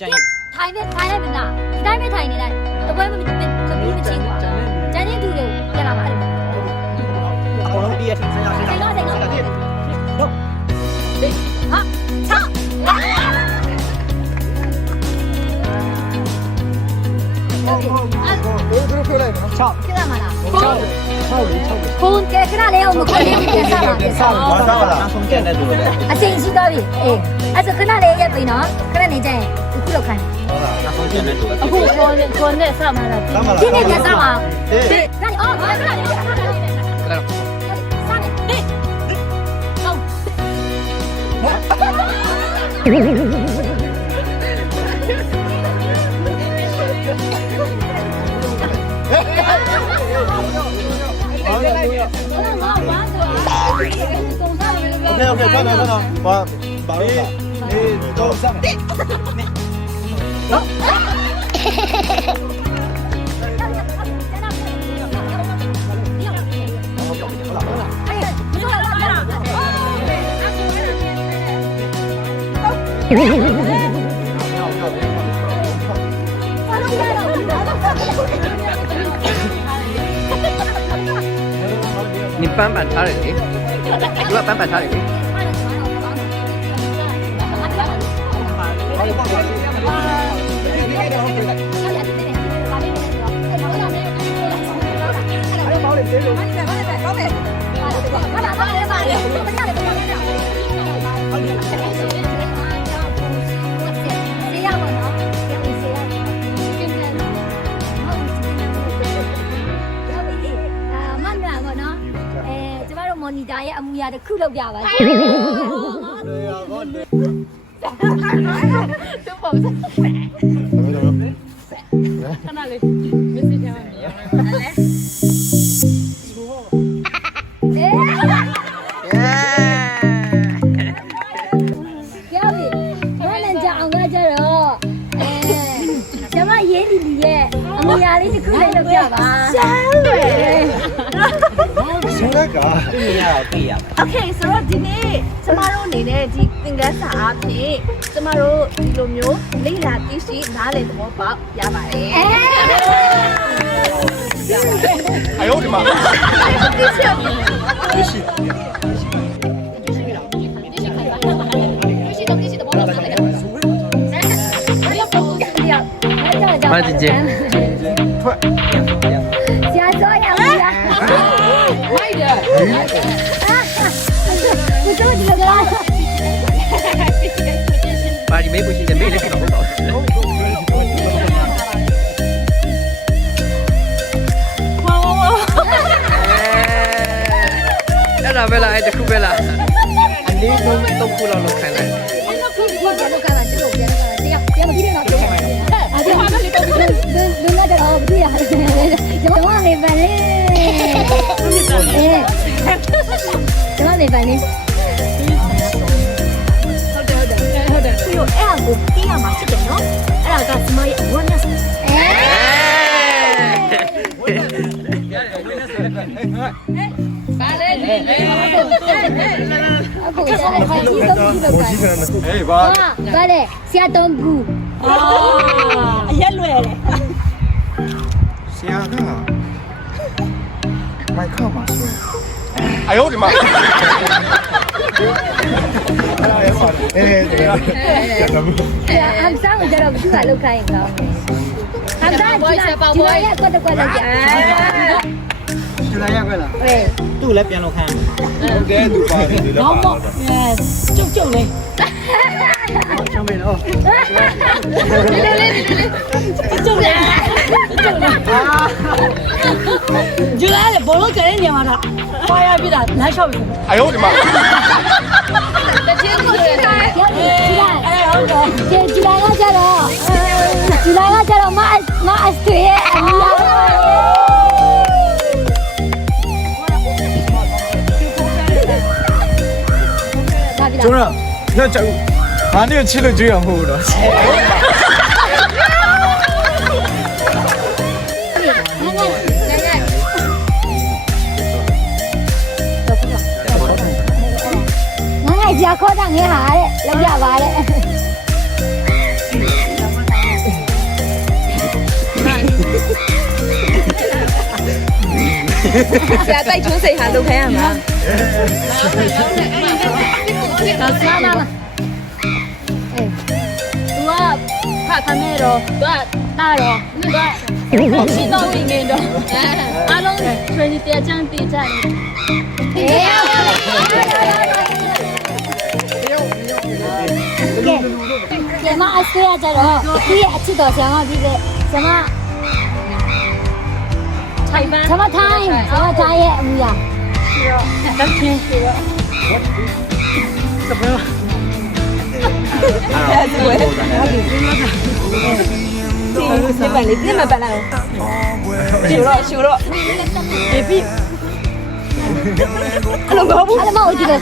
ထိုင်လိုက်ပြီလားဒီတိုင်းပဲထိုင်နေလိုက်တပွဲမပြီးမချင်းကွာကျန်တဲ့သူတွေပြန်လာပါအဲ့အကုန်လုံးပြည့်ထင်စရာရှိတာစိတ်တော့ဟုတ်ဟာ6ဘယ်လိုပြောလိုက်နော်6 ခဏမလား6 ဖုန်းကဲခဏလေးအောင်မခေါ်နေပြန်စားပါပြန်စားပါ ဘာသာလားအဆုံးကျန်တဲ့သူတွေအချိန်ရှိသွားပြီအေးအဲ့ဆိုခဏလေးရက်ပြီနော်ခဏနေကြရင်အခုလောက်ခိုင်း ဟုတ်လားအဆုံးကျန်တဲ့သူတွေ အခုခေါ်နေစမှာလားဒီနေ့ပြန်စားပါဒီဒါအော်ခဏလေးစားနေဟေးโอเคဆက်တော့ဘာလို့လဲအေးတော့ဆက်မယ်你搬板擦的嘞？我搬板擦的嘞？မော်နီတာရဲ့အမူအရာတစ်ခုလောက်ပြပါစေ။သူ့ပုံစံခဏလေးမစ်စစ်ချမ်းပါလေ။ကျော်ပြီ။ဘာလဲကြောင်ကကြတော့ကျမရေးလီလီရဲ့အမူအရာလေးတစ်ခုလေးလောက်ပြပါ။ရှမ်းလွယ်ဆင်းရကပြရပြရ Okay ဆိုတော့ဒီနေ့ကျမတို့အနေနဲ့ဒီသင်ခန်းစာအဖြစ်ကျမတို့ဒီလိုမျိုးလေ့လာသိရှိနားလည်သဘောပေါက်ရပါတယ်။哎呦我的妈！သိရှိ慢点接。下作业了呀！快点！不着急了。把你没不行的没人听到不搞。အဲ့ဒါပဲလားအဲ့တခုပဲလားအနည်းဆုံး3ခုလောက်လောက်ခိုင်းလိုက်ပြန်လို့ကလာကျလို့ပြန်လို့ကလာတရားပြန်မကြည့်နဲ့တော့အဲ့ဒီဟာလည်းတော့လူငါတော့ဘူးရကျွန်တော်နေပါလေကျွန်တော်နေပါလေဟုတ်တယ်ပြီးတော့အဲ့အကိုတီးရမှာဖြစ်တယ်နော်အဲ့ဒါကကျမရဲ့ awareness ပါလေလေအခုစားလိုက်ပါကြီးဆုံးကြီးတော့ပါ哎，爸。ပါလေဆရာတော်ဘူး အရက်လွယ်တယ်ဆရာကမိုက်ခါမှာဆို哎呦我的妈！哎，这个，အမ်ဆန်ကြတော့ဘူးကလောက်ခိုင်းကောင်းအမ်ဆန်ဘောဆက်ပေါ့ဘောရဲ့ကွက်ကွက်လောက်ကြာ去来呀，快了。喂သူ့လည်းပြန်လို့ခံရမှာဟုတ်တယ်သူပါတယ်သူလည်းပါတော့ကျုပ်ကျုပ်လေးချမ်းမင်းတော့ကျုပ်လေးဂျူလာလေဘောလုံးကလေးနေမှာလားဖာရပြတာလမ်းလျှောက်ပြီ哎呦我的妈！တချင်းကိုကြည့်လိုက်ဟုတ်တယ်ကြည်လာကကြတော့ကြည်လာကကြတော့မအစတွေရဲ့အမီယာ中人，那这俺那个吃了就要喝了。ငါ့ကြာခေါ်တာငယ်ဟာတဲ့လောက်ရပါတဲ့ ဆရာတိုက်ချုံးစိတ်ဟာလုပ်ခိုင်းရမှာ ဒါစားလာအေးသူကဖတ်ခမဲတော့သူကတာတော့သူကရှိတော့ဝင်နေတော့အားလုံး training တရားချမ်းတည်ကြတယ်အေးကဲမအစရကြတော့ဒီအချစ်တော်ဆရာမပြီးလေဆရာမထိုင်ပန်းဆရာမထိုင်ရဲ့အမူအရာတက်ချင်း你们本来修了，别比，老高不？အဲ့ဒါမှ我记得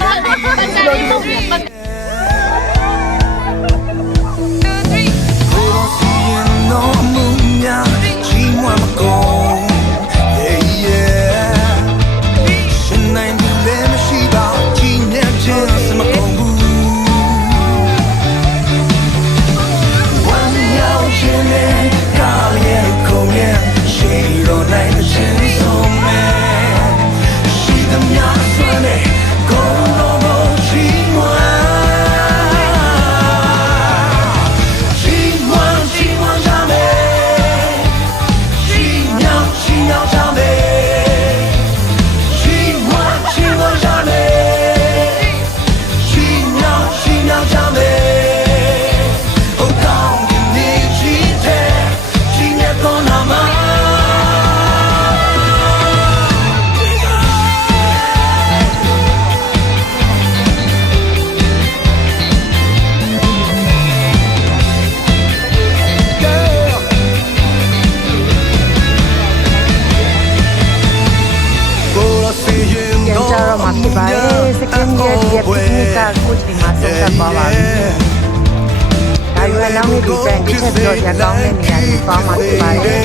ဖြစ်ပါတယ်စကင်ရဲ့ဒီပစ်နီကကိုချီမှာဆက်ဆက်ပါပါဒါရွယ်လောင်းလေးဒီတန်တစ်ချက်ပြောရကောင်းတဲ့နေရာကိုသွားမှာဖြစ်ပါတယ်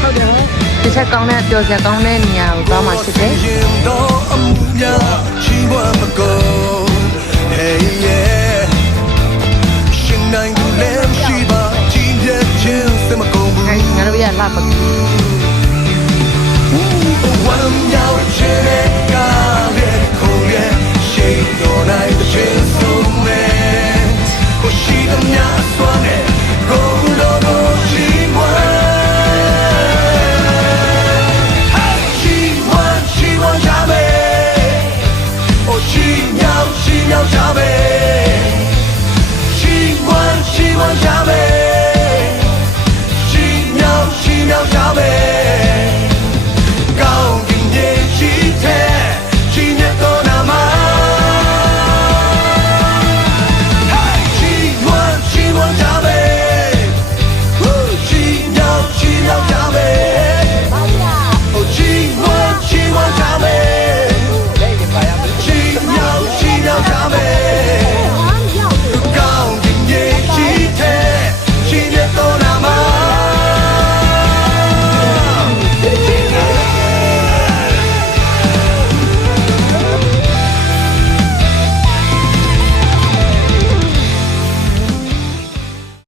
ဟုတ်တယ်တစ်ချက်ကောင်းတဲ့ပြောစရာကောင်းတဲ့နေရာကိုသွားမှာဖြစ်တယ်